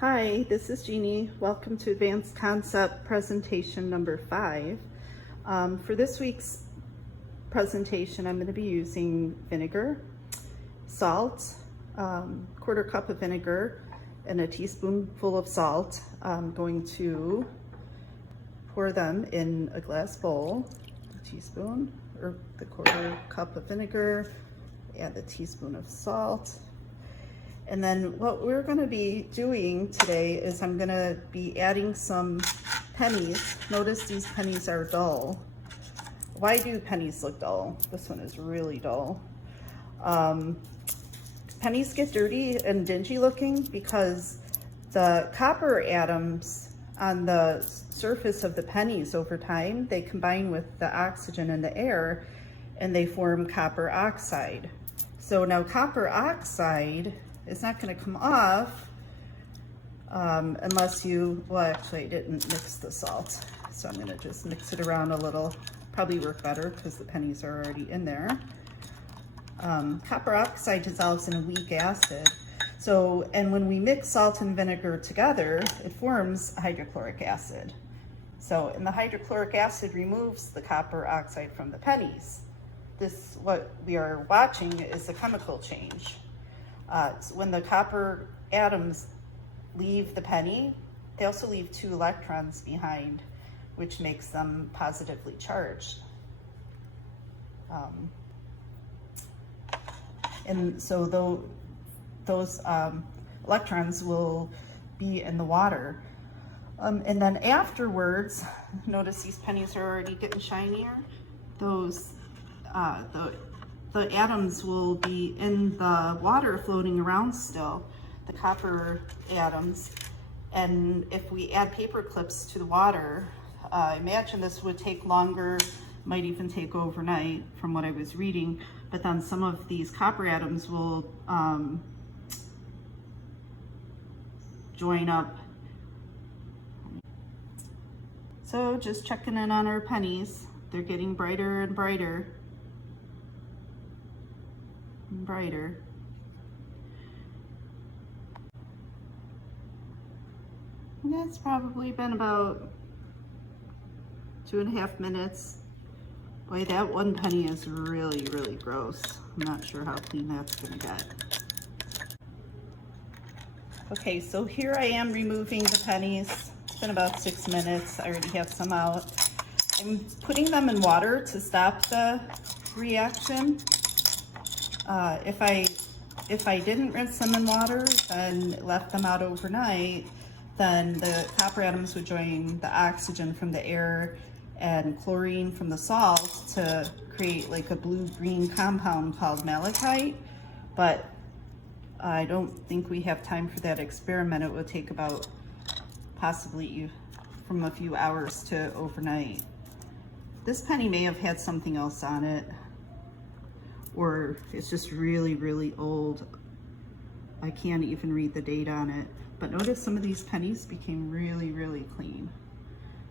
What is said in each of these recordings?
Hi, this is Jeannie. Welcome to Advanced Concept presentation number 5. For this week's presentation, I'm going to be using vinegar, salt, quarter cup of vinegar, and a teaspoonful of salt. I'm going to pour them in a glass bowl, a teaspoon or the quarter cup of vinegar, add a teaspoon of salt. And then what we're going to be doing today is I'm going to be adding some pennies. Notice these pennies are dull. Why do pennies look dull? This one is really dull. Pennies get dirty and dingy looking because the copper atoms on the surface of the pennies over time, they combine with the oxygen in the air and they form copper oxide. So now copper oxide, it's not going to come off unless you, well, actually I didn't mix the salt, so I'm going to just mix it around a little. Probably work better because the pennies are already in there. Copper oxide dissolves in a weak acid. So, and when we mix salt and vinegar together, it forms hydrochloric acid. So, and the hydrochloric acid removes the copper oxide from the pennies. This, what we are watching is the chemical change. When the copper atoms leave the penny, they also leave 2 electrons behind, which makes them positively charged. And so those electrons will be in the water. And then afterwards, notice these pennies are already getting shinier. Those, the atoms will be in the water floating around still, the copper atoms. And if we add paper clips to the water, imagine this would take longer, might even take overnight from what I was reading, but then some of these copper atoms will join up. So just checking in on our pennies. They're getting brighter and brighter. Brighter. And that's probably been about 2.5 minutes. Boy, that one penny is really, really gross. I'm not sure how clean that's gonna get. Okay, so here I am removing the pennies. It's been about 6 minutes. I already have some out. I'm putting them in water to stop the reaction. If I didn't rinse them in water and left them out overnight, then the copper atoms would join the oxygen from the air and chlorine from the salt to create like a blue-green compound called malachite. But I don't think we have time for that experiment. It would take about possibly from a few hours to overnight. This penny may have had something else on it, or it's just really, really old. I can't even read the date on it. But notice some of these pennies became really, really clean.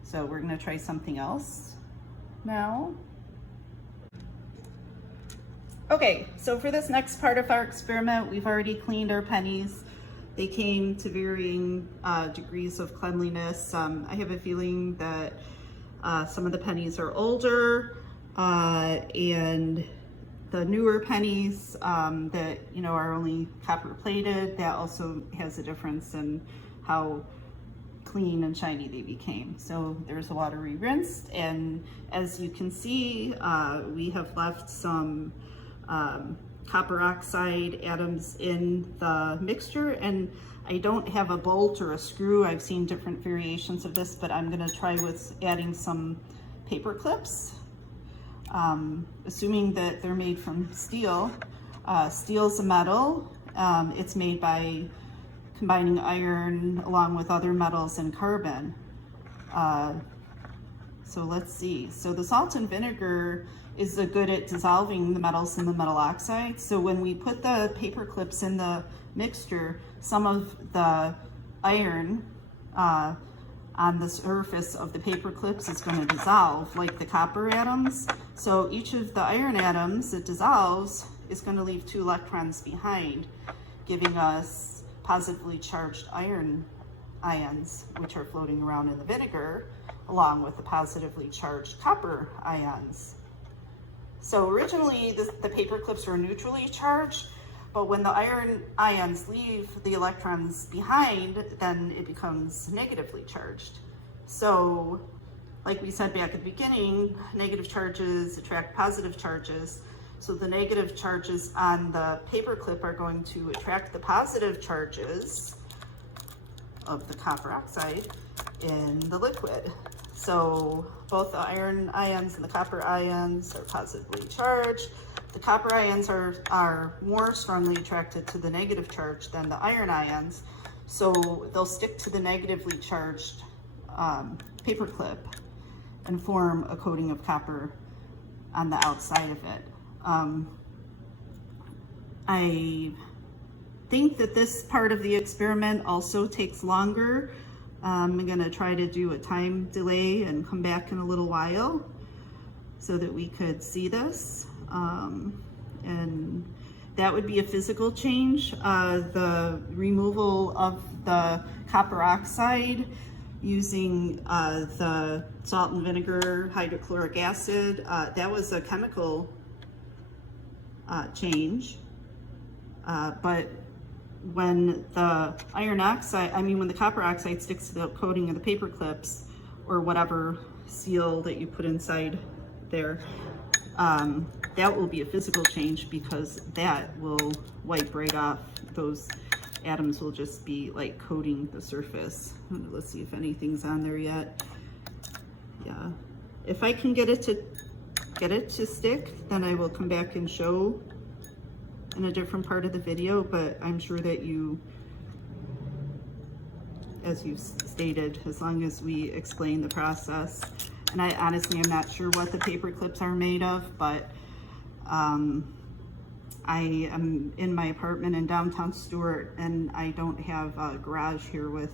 So we're gonna try something else now. Okay, so for this next part of our experiment, we've already cleaned our pennies. They came to varying degrees of cleanliness. I have a feeling that some of the pennies are older and the newer pennies that are only copper plated, that also has a difference in how clean and shiny they became. So there's the water we rinsed, and as you can see, we have left some copper oxide atoms in the mixture, and I don't have a bolt or a screw. I've seen different variations of this, but I'm gonna try with adding some paper clips. Assuming that they're made from steel. Steel's a metal. It's made by combining iron along with other metals and carbon. So let's see. So the salt and vinegar is good at dissolving the metals in the metal oxide. So when we put the paper clips in the mixture, some of the iron on the surface of the paper clips is going to dissolve like the copper atoms. So each of the iron atoms that dissolves is going to leave 2 electrons behind, giving us positively charged iron ions, which are floating around in the vinegar, along with the positively charged copper ions. So originally the paper clips were neutrally charged, but when the iron ions leave the electrons behind, then it becomes negatively charged. So like we said back at the beginning, negative charges attract positive charges. So the negative charges on the paper clip are going to attract the positive charges of the copper oxide in the liquid. So both the iron ions and the copper ions are positively charged. The copper ions are more strongly attracted to the negative charge than the iron ions, so they'll stick to the negatively charged paper clip and form a coating of copper on the outside of it. I think that this part of the experiment also takes longer. I'm gonna try to do a time delay and come back in a little while so that we could see this. And that would be a physical change. The removal of the copper oxide using the salt and vinegar, hydrochloric acid, that was a chemical change. But when the when the copper oxide sticks to the coating of the paper clips or whatever seal that you put inside there, that will be a physical change, because that will wipe right off. Those atoms will just be like coating the surface. Let's see if anything's on there yet. Yeah, if I can get it to stick, then I will come back and show in a different part of the video, but I'm sure that you, as you stated, as long as we explain the process. And I honestly am not sure what the paper clips are made of, but I am in my apartment in downtown Stuart, and I don't have a garage here with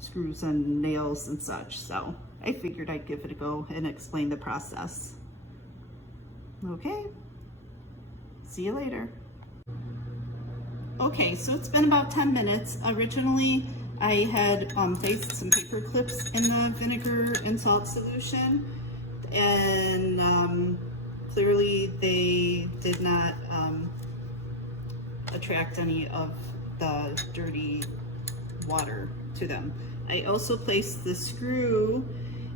screws and nails and such, so I figured I'd give it a go and explain the process. Okay, see you later. Okay, so it's been about 10 minutes. Originally, I had placed some paper clips in the vinegar and salt solution, and clearly they did not attract any of the dirty water to them. I also placed the screw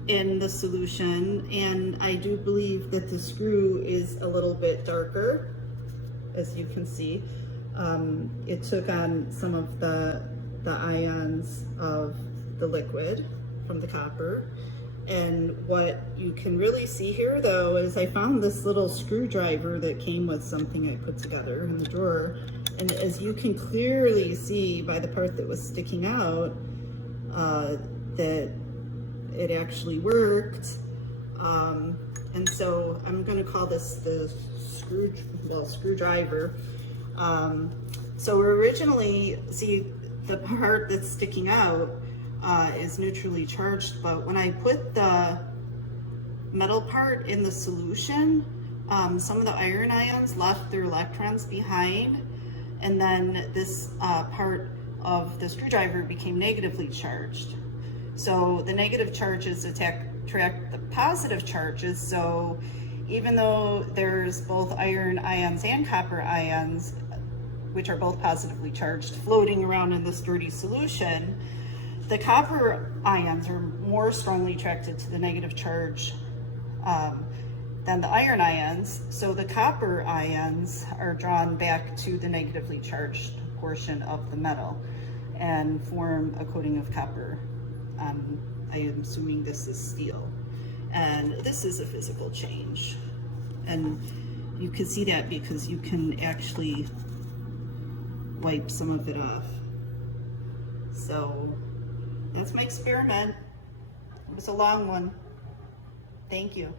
in the solution, and I do believe that the screw is a little bit darker, as you can see. It took on some of the ions of the liquid from the copper. And what you can really see here, though, is I found this little screwdriver that came with something I put together in the drawer. And as you can clearly see by the part that was sticking out, that it actually worked. And so I'm going to call this the screwdriver. So originally, see, the part that's sticking out is neutrally charged, but when I put the metal part in the solution, some of the iron ions left their electrons behind, and then this part of the screwdriver became negatively charged. So the negative charges attract the positive charges, so even though there's both iron ions and copper ions, which are both positively charged, floating around in this dirty solution, the copper ions are more strongly attracted to the negative charge than the iron ions. So the copper ions are drawn back to the negatively charged portion of the metal and form a coating of copper. I am assuming this is steel. And this is a physical change. And you can see that because you can actually wipe some of it off. So that's my experiment. It was a long one. Thank you.